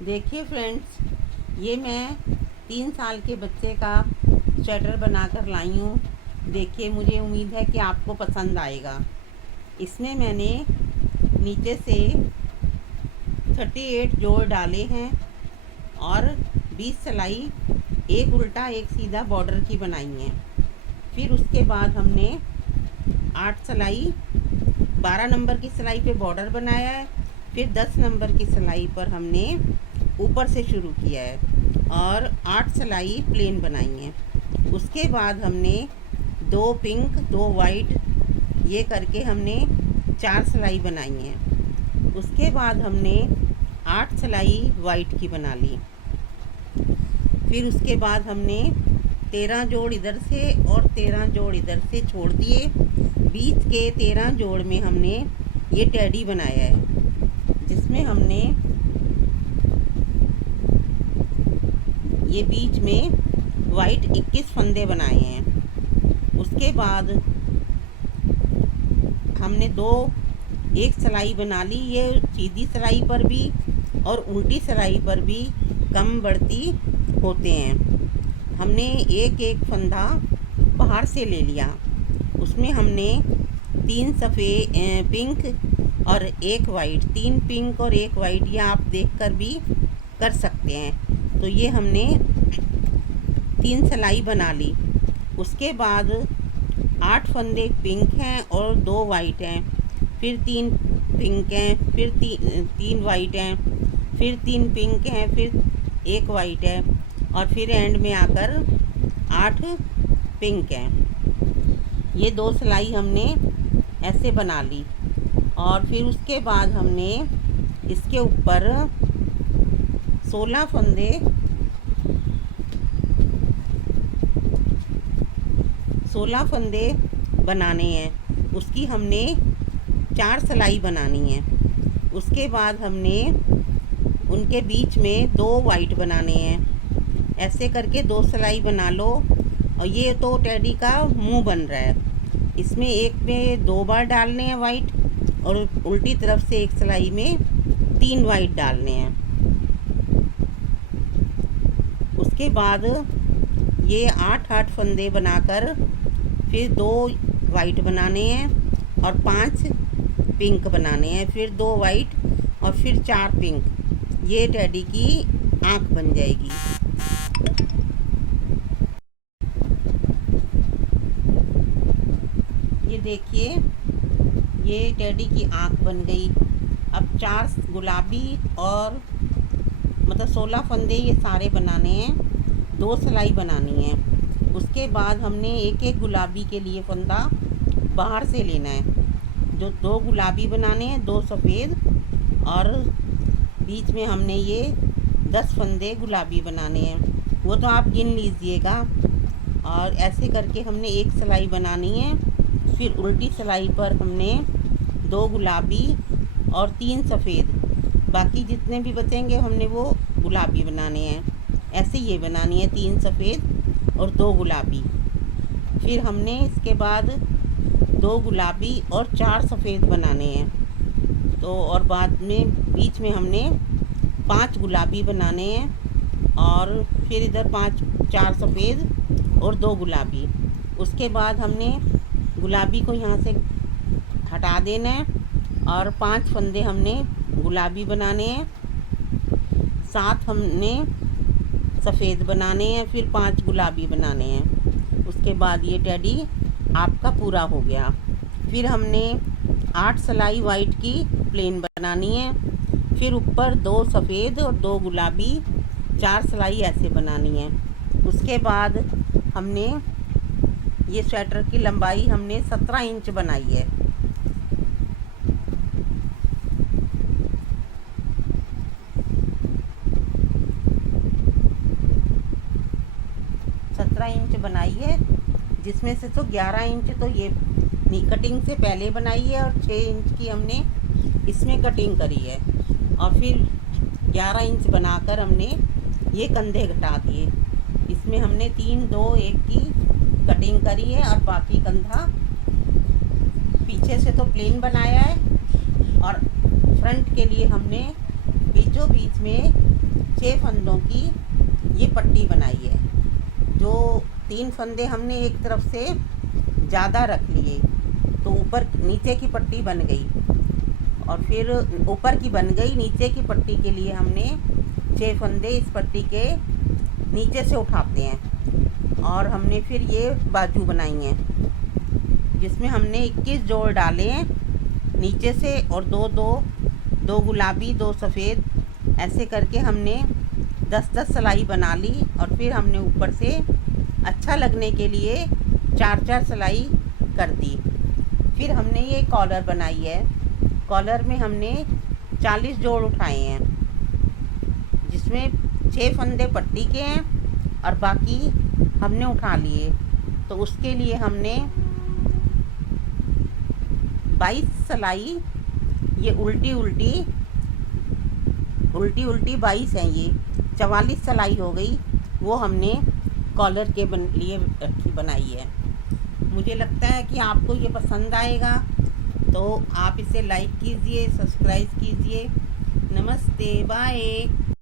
देखिए फ्रेंड्स, ये मैं 3 साल के बच्चे का स्वेटर बनाकर लाई हूँ। देखिए, मुझे उम्मीद है कि आपको पसंद आएगा। इसमें मैंने नीचे से 38 जोड़ डाले हैं और 20 सिलाई एक उल्टा एक सीधा बॉर्डर की बनाई है। फिर उसके बाद हमने 8 सिलाई 12 नंबर की सिलाई पे बॉर्डर बनाया है। फिर 10 नंबर की सिलाई पर हमने ऊपर से शुरू किया है और 8 सिलाई प्लेन बनाई हैं। उसके बाद हमने 2 पिंक 2 वाइट ये करके हमने 4 सिलाई बनाई हैं। उसके बाद हमने 8 सिलाई वाइट की बना ली। फिर उसके बाद हमने 13 जोड़ इधर से और 13 जोड़ इधर से छोड़ दिए। बीच के 13 जोड़ में हमने ये टेडी बनाया है, जिसमें हमने ये बीच में वाइट 21 फंदे बनाए हैं। उसके बाद हमने एक सिलाई बना ली। ये सीधी सिलाई पर भी और उल्टी सिलाई पर भी कम बढ़ती होते हैं। हमने एक फंदा बाहर से ले लिया। उसमें हमने 3 सफ़ेद पिंक और 1 वाइट, 3 पिंक और 1 वाइट, ये आप देखकर भी कर सकते हैं। तो ये हमने 3 सिलाई बना ली। उसके बाद 8 फंदे पिंक हैं और 2 वाइट हैं। फिर 3 पिंक हैं, फिर 3 वाइट हैं, फिर 3 पिंक हैं, फिर 1 वाइट है और फिर एंड में आकर 8 पिंक हैं। ये 2 सिलाई हमने ऐसे बना ली और फिर उसके बाद हमने इसके ऊपर 16 फंदे बनाने हैं। उसकी हमने 4 सिलाई बनानी है। उसके बाद हमने उनके बीच में 2 वाइट बनाने हैं। ऐसे करके 2 सिलाई बना लो। और ये तो टेडी का मुंह बन रहा है। इसमें एक में 2 बार डालने हैं वाइट और उल्टी तरफ से एक सिलाई में 3 वाइट डालने हैं। उसके बाद ये 8 फंदे बनाकर फिर 2 वाइट बनाने हैं और 5 पिंक बनाने हैं। फिर 2 वाइट और फिर 4 पिंक। ये टेडी की आँख बन जाएगी। ये देखिए, ये टेडी की आँख बन गई। अब 4 गुलाबी और 16 फंदे ये सारे बनाने हैं। 2 सिलाई बनानी है। उसके बाद हमने एक गुलाबी के लिए फंदा बाहर से लेना है। जो 2 गुलाबी बनाने हैं, 2 सफ़ेद और बीच में हमने ये 10 फंदे गुलाबी बनाने हैं। वो तो आप गिन लीजिएगा। और ऐसे करके हमने एक सिलाई बनानी है। फिर उल्टी सिलाई पर हमने 2 गुलाबी और 3 सफ़ेद, बाकी जितने भी बचेंगे हमने वो गुलाबी बनाने हैं। ऐसे ये बनानी है 3 सफ़ेद और 2 गुलाबी। फिर हमने इसके बाद 2 गुलाबी और 4 सफ़ेद बनाने हैं। तो और बाद में बीच में हमने 5 गुलाबी बनाने हैं और फिर इधर 4 सफ़ेद और 2 गुलाबी। उसके बाद हमने गुलाबी को यहाँ से हटा देना है और 5 फंदे हमने गुलाबी बनाने हैं। 7 हमने सफ़ेद बनाने हैं, फिर 5 गुलाबी बनाने हैं। उसके बाद ये टेडी आपका पूरा हो गया। फिर हमने 8 सिलाई वाइट की प्लेन बनानी है। फिर ऊपर 2 सफ़ेद और 2 गुलाबी, 4 सिलाई ऐसे बनानी है। उसके बाद हमने ये स्वेटर की लंबाई हमने 17 इंच बनाई है। बनाई है, जिसमें से तो 11 इंच तो ये कटिंग से पहले बनाई है और 6 इंच की हमने इसमें कटिंग करी है। और फिर 11 इंच बनाकर हमने ये कंधे घटा दिए। इसमें हमने 3 2 1 की कटिंग करी है और बाकी कंधा पीछे से तो प्लेन बनाया है और फ्रंट के लिए हमने बीचों बीच में 6 फंदों की ये पट्टी बनाई है। जो 3 फंदे हमने एक तरफ से ज़्यादा रख लिए तो ऊपर नीचे की पट्टी बन गई, और फिर ऊपर की बन गई, नीचे की पट्टी के लिए हमने 6 फंदे इस पट्टी के नीचे से उठाते हैं। और हमने फिर ये बाजू बनाई हैं जिसमें हमने 21 जोड़ डाले हैं नीचे से, और दो गुलाबी 2 सफ़ेद, ऐसे करके हमने 10-10 सिलाई बना ली। और फिर हमने ऊपर से अच्छा लगने के लिए 4-4 सिलाई कर दी। फिर हमने ये कॉलर बनाई है। कॉलर में हमने 40 जोड़ उठाए हैं जिसमें 6 फंदे पट्टी के हैं और बाकी हमने उठा लिए। तो उसके लिए हमने 22 सिलाई, ये उल्टी उल्टी 22 हैं, ये 44 सिलाई हो गई। वो हमने कॉलर के लिए बनाई है। मुझे लगता है कि आपको ये पसंद आएगा, तो आप इसे लाइक कीजिए, सब्सक्राइब कीजिए। नमस्ते, बाय।